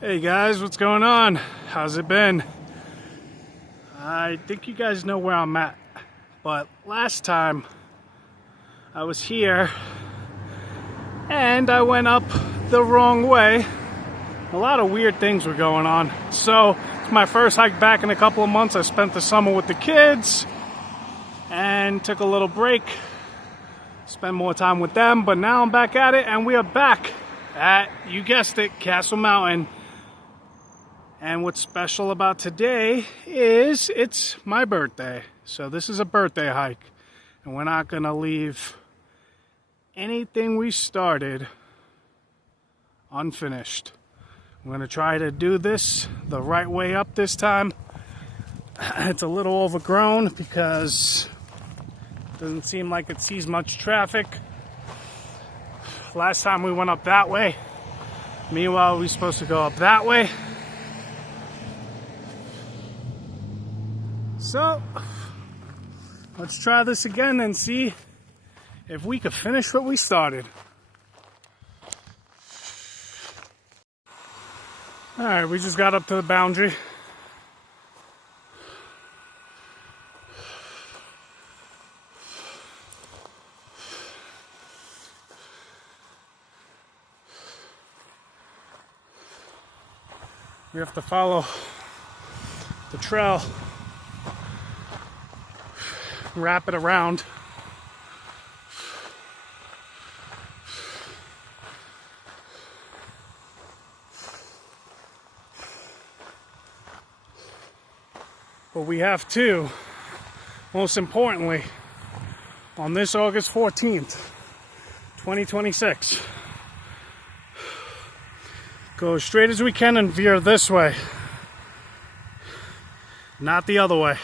Hey guys, what's going on? How's it been? I think you guys know where I'm at, but last time I was here and I went up the wrong way. A lot of weird things were going on. So it's my first hike back in a couple of months. I spent the summer with the kids and took a little break, spent more time with them, but now I'm back at it and we are back at, you guessed it, Castle Mountain. And what's special about today is it's my birthday. So this is a birthday hike. And we're not going to leave anything we started unfinished. I'm going to try to do this the right way up this time. It's a little overgrown because it doesn't seem like it sees much traffic. Last time we went up that way. Meanwhile, we're supposed to go up that way. So, let's try this again and see if we could finish what we started. Alright, we just got up to the boundary. We have to follow the trail. Wrap it around. But we have to, most importantly, on this August 14th, 2026, go as straight as we can and veer this way, not the other way.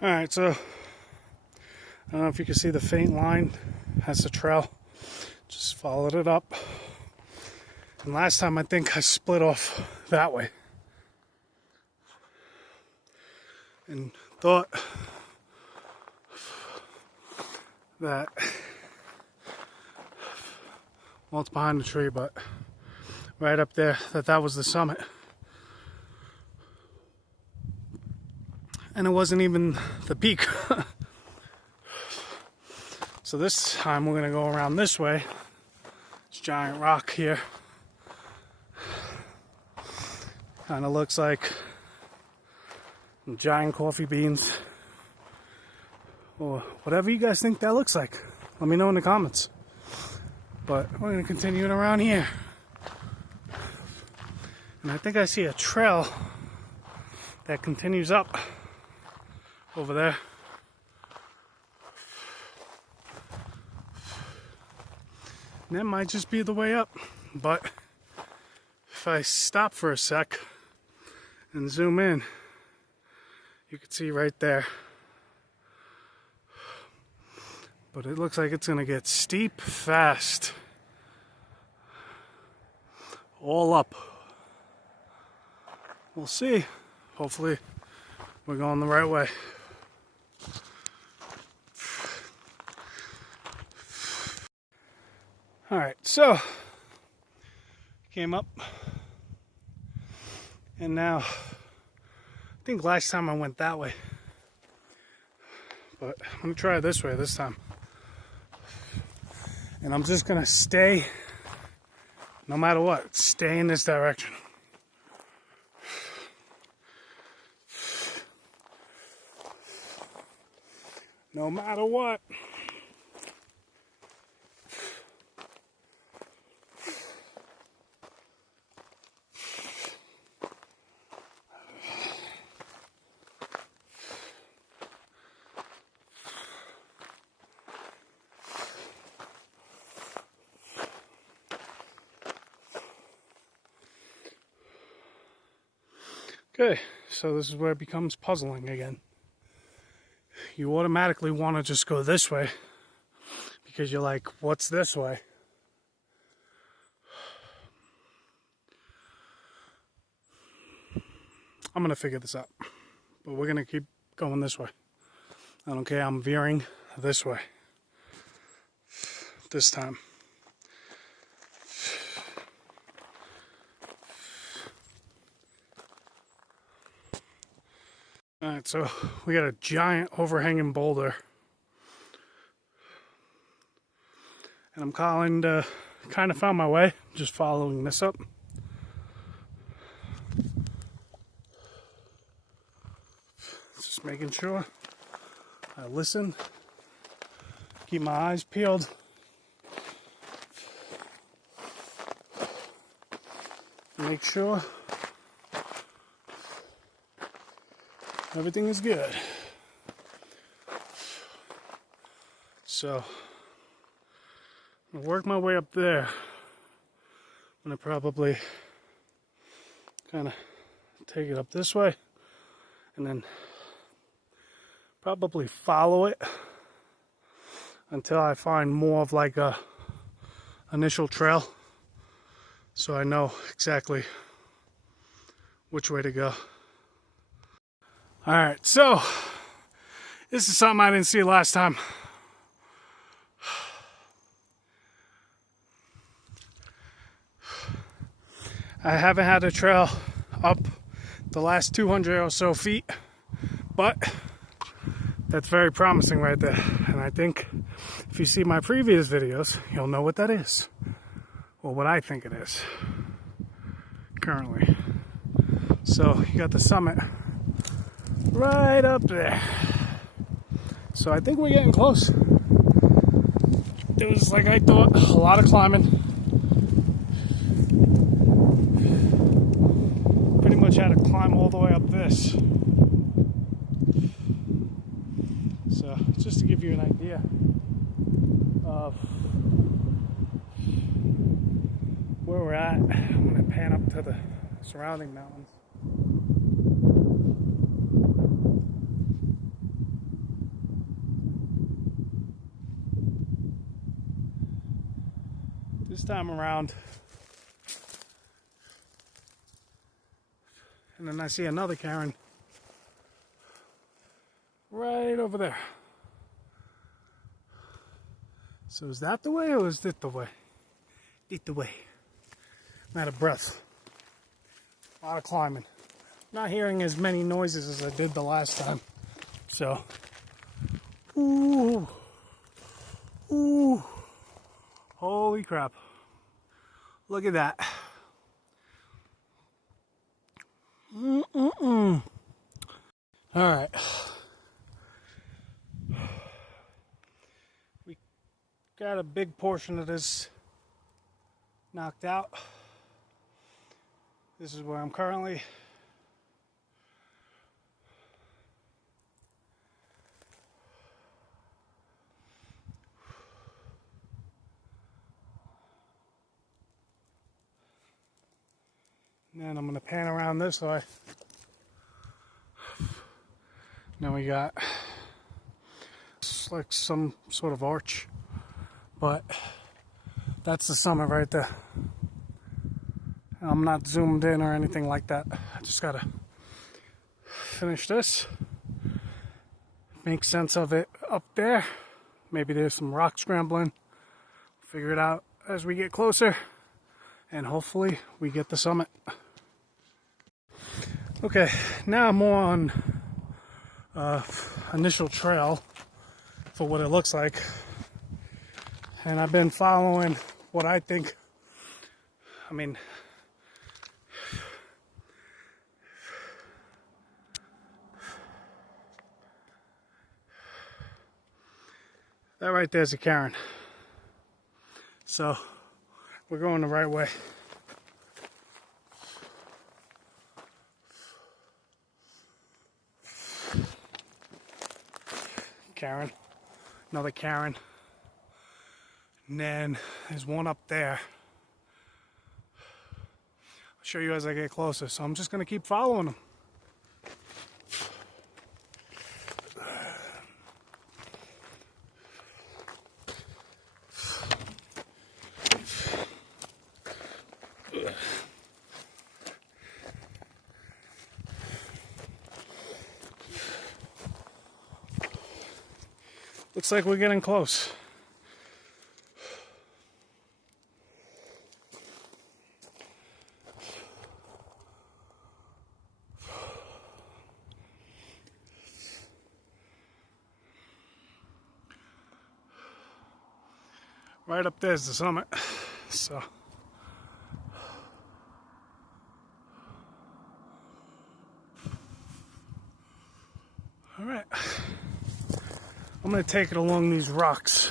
Alright, so I don't know if you can see the faint line. That's the trail. Just followed it up. And last time I think I split off that way. And thought that, well, it's behind the tree, but right up there, that was the summit. And it wasn't even the peak. So this time we're gonna go around this way. This giant rock here. Kind of looks like giant coffee beans. Or whatever you guys think that looks like. Let me know in the comments. But we're gonna continue it around here. And I think I see a trail that continues up over there. And that might just be the way up, but if I stop for a sec and zoom in, you can see right there. But it looks like it's gonna get steep fast. All up. We'll see. Hopefully we're going the right way. Alright, so came up, and now I think last time I went that way, but I'm gonna try this way this time. And I'm just gonna stay, no matter what, stay in this direction. No matter what. Okay, so this is where it becomes puzzling again. You automatically want to just go this way because you're like, what's this way? I'm going to figure this out, but we're going to keep going this way. I don't care, I'm veering. this way this time. Alright, so we got a giant overhanging boulder. And I'm calling to kind of found my way, just following this up. Just making sure I listen, keep my eyes peeled. Make sure everything is good. So, I'm gonna work my way up there. I'm gonna probably kind of take it up this way and then probably follow it until I find more of like a initial trail, so I know exactly which way to go. Alright, so this is something I didn't see last time. I haven't had a trail up the last 200 or so feet, but that's very promising right there. And I think if you see my previous videos, you'll know what that is, or what I think it is currently. So you got the summit right up there. So I think we're getting close. It was, like I thought, a lot of climbing. Pretty much had to climb all the way up this. So just to give you an idea of where we're at, I'm going to pan up to the surrounding mountains. This time around, and then I see another cairn right over there. So is that the way, or is it the way? It the way. I'm out of breath. A lot of climbing. Not hearing as many noises as I did the last time. So, ooh, holy crap. Look at that. All right. We got a big portion of this knocked out. This is where I'm currently. And then I'm going to pan around this way. Now we got it's like some sort of arch, but that's the summit right there. I'm not zoomed in or anything like that. I just gotta finish this, make sense of it up there. Maybe there's some rock scrambling. Figure it out as we get closer, and hopefully we get the summit. Okay, now I'm on initial trail for what it looks like, and I've been following what I think, that right there's a cairn. So we're going the right way. Cairn, another cairn, and then there's one up there. I'll show you as I get closer, so I'm just going to keep following them. Looks like we're getting close. Right up there's the summit. So all right, I'm gonna take it along these rocks.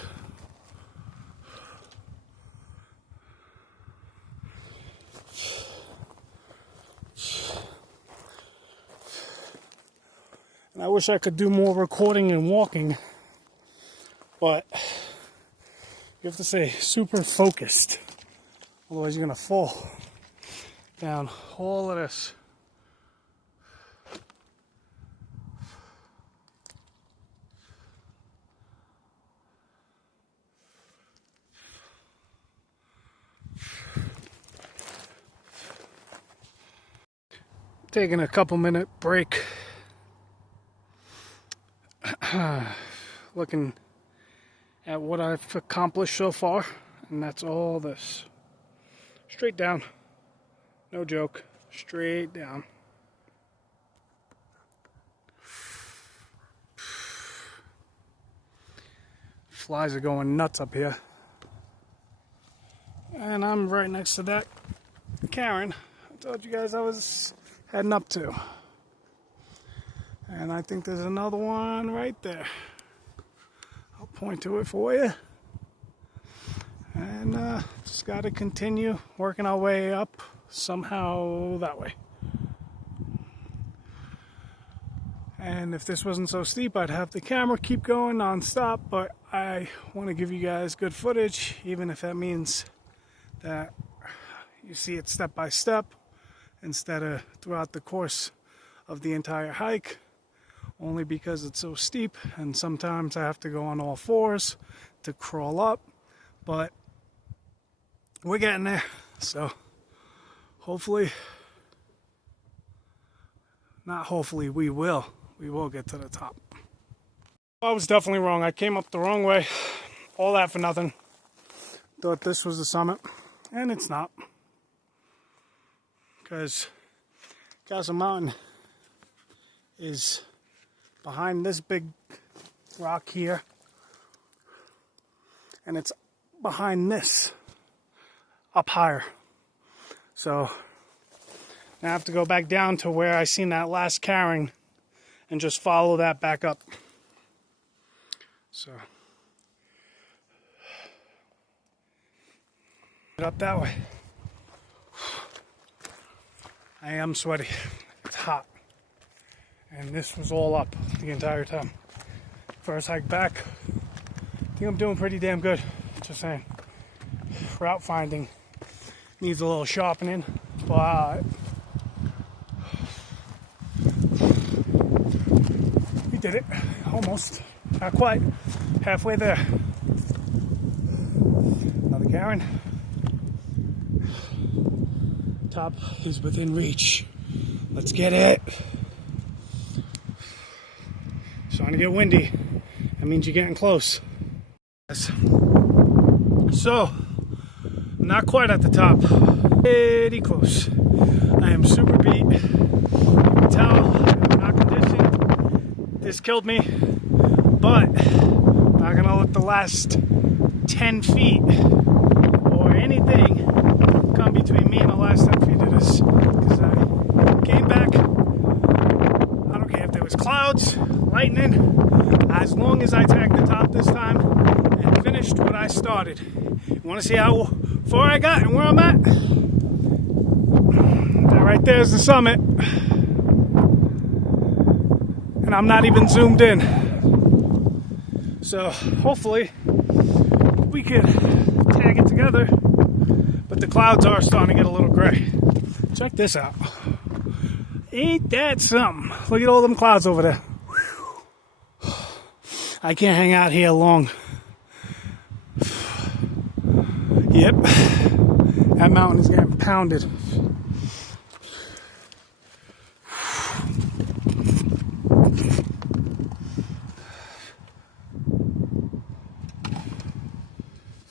And I wish I could do more recording and walking, but you have to stay super focused, otherwise you're gonna fall down all of this. Taking a couple minute break, looking at what I've accomplished so far, and that's all this. Straight down, no joke, straight down. Flies are going nuts up here. And I'm right next to that Karen I told you guys I was heading up to. And I think there's another one right there. I'll point to it for you. And just got to continue working our way up somehow that way. And if this wasn't so steep, I'd have the camera keep going non-stop, but I want to give you guys good footage, even if that means that you see it step by step instead of throughout the course of the entire hike, only because it's so steep and sometimes I have to go on all fours to crawl up, but we're getting there. So hopefully, not hopefully, we will get to the top. I was definitely wrong. I came up the wrong way. All that for nothing. Thought this was the summit, and it's not. Because Castle Mountain is behind this big rock here, and it's behind this up higher. So now I have to go back down to where I seen that last cairn and just follow that back up. So up that way. I am sweaty. It's hot. And this was all up the entire time. First hike back. I think I'm doing pretty damn good. Just saying. Route finding needs a little sharpening, but we did it. Almost. Not quite. Halfway there. Another cairn. Top is within reach. Let's get it. Starting to get windy. That means you're getting close. So, not quite at the top. Pretty close. I am super beat. You can tell I'm not conditioned. This killed me. But I'm not gonna let the last 10 feet or anything come between me and the last 10 feet of this. Because I came back. I don't care if there was clouds, lightning, as long as I tagged the top this time and finished what I started. You want to see how far I got and where I'm at? That right there is the summit. And I'm not even zoomed in. So hopefully we could tag it together. But the clouds are starting to get a little gray. Check this out. Ain't that something? Look at all them clouds over there. Whew. I can't hang out here long. Yep. That mountain is getting pounded.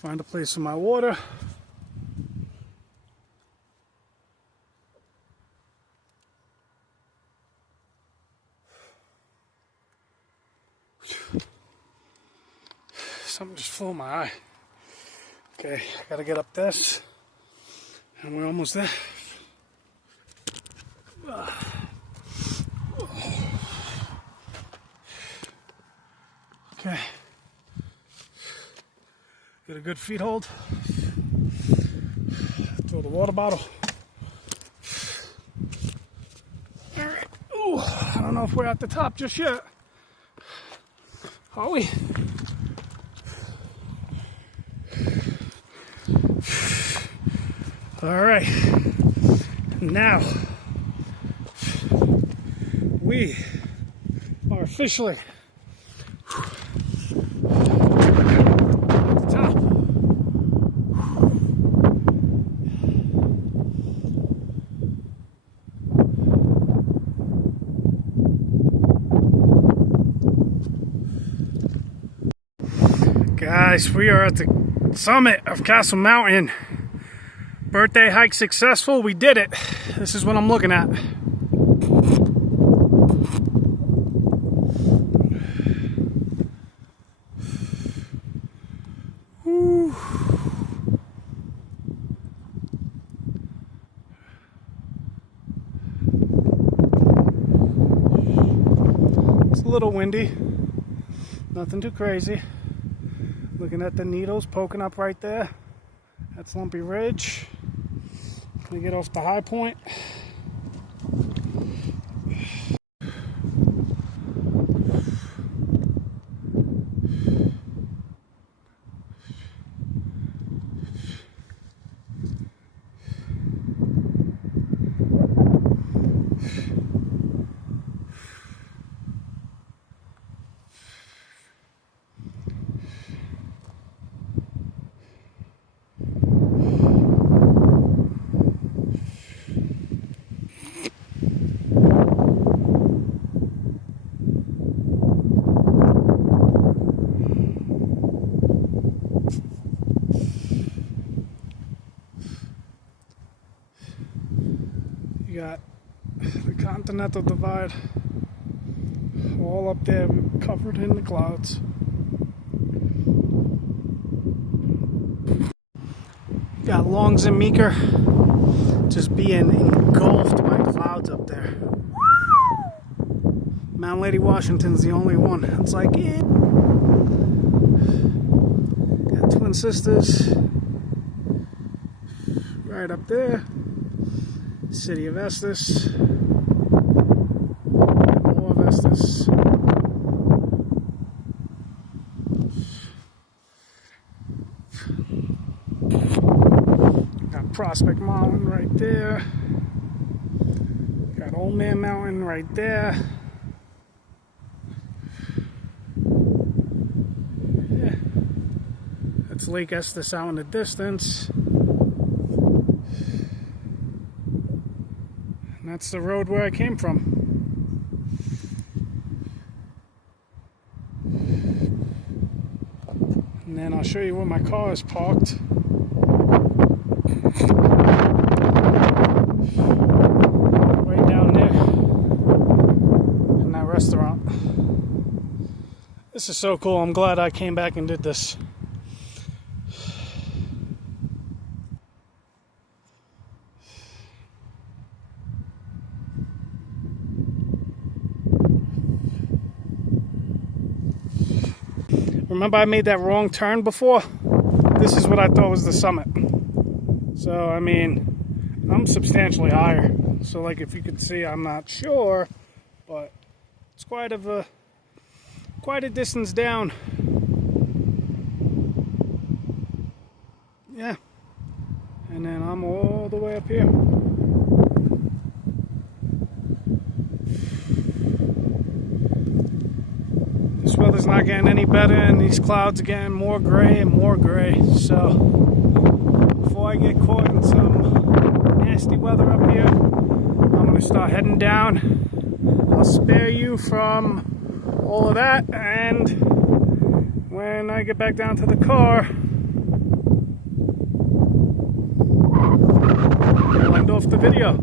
Find a place for my water. Something just flew in my eye. Okay, I gotta get up this. And we're almost there. Okay. Get a good feet hold. Throw the water bottle. Alright. Ooh, I don't know if we're at the top just yet. Are we? Alright. Now we are officially guys, we are at the summit of Castle Mountain. Birthday hike successful. We did it. This is what I'm looking at. Whew. It's a little windy. Nothing too crazy. Looking at the needles poking up right there. That's Lumpy Ridge. We get off the high point. You got the Continental Divide all up there covered in the clouds. You got Longs and Meeker just being engulfed by clouds up there. Mount Lady Washington's the only one. It's like, yeah. Got Twin Sisters right up there. City of Estes. More of Estes. Got Prospect Mountain right there. Got Old Man Mountain right there. Yeah. That's Lake Estes out in the distance. That's the road where I came from. And then I'll show you where my car is parked. Right down there in that restaurant. This is so cool. I'm glad I came back and did this. Remember I made that wrong turn before? This is what I thought was the summit. So, I mean, I'm substantially higher. So, like, if you can see, I'm not sure, but it's quite a distance down. Yeah. And then I'm all the way up here. This weather's not getting any better, and these clouds are getting more gray and more gray. So, before I get caught in some nasty weather up here, I'm going to start heading down. I'll spare you from all of that, and when I get back down to the car, off the video.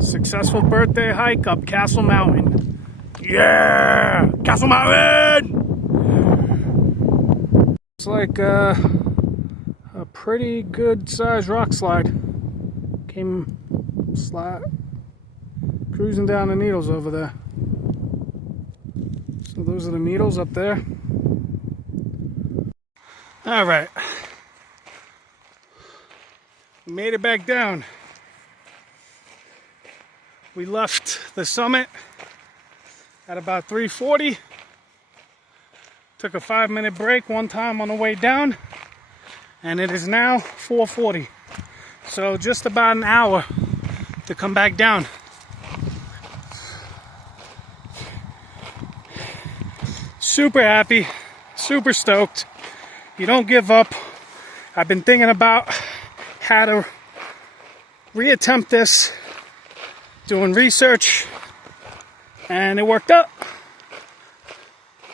Successful birthday hike up Castle Mountain. Yeah! Castle Mountain! It's like a pretty good sized rock slide. Came cruising down the needles over there. So those are the needles up there. All right. We made it back down. We left the summit at about 3:40. Took a 5-minute break one time on the way down, and it is now 4:40. So just about an hour to come back down. Super happy, super stoked. You don't give up. I've been thinking about how to reattempt this, doing research, and it worked out.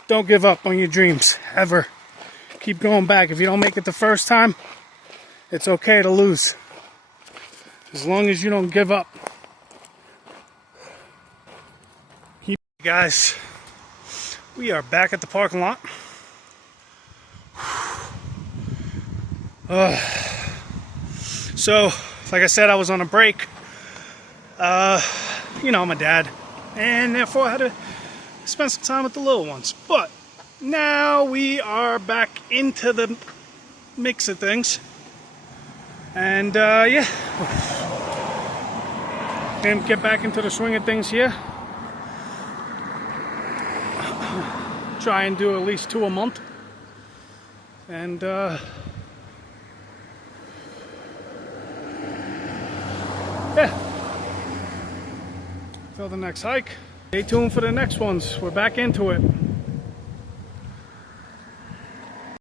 Don't give up on your dreams, ever. Keep going back. If you don't make it the first time, it's okay to lose. As long as you don't give up. Guys, we are back at the parking lot. So, like I said, I was on a break. You know, I'm a dad, and therefore I had to spend some time with the little ones. But now we are back into the mix of things, and yeah, and get back into the swing of things here. Try and do at least 2 a month, and yeah, till the next hike. Stay tuned for the next ones. We're back into it.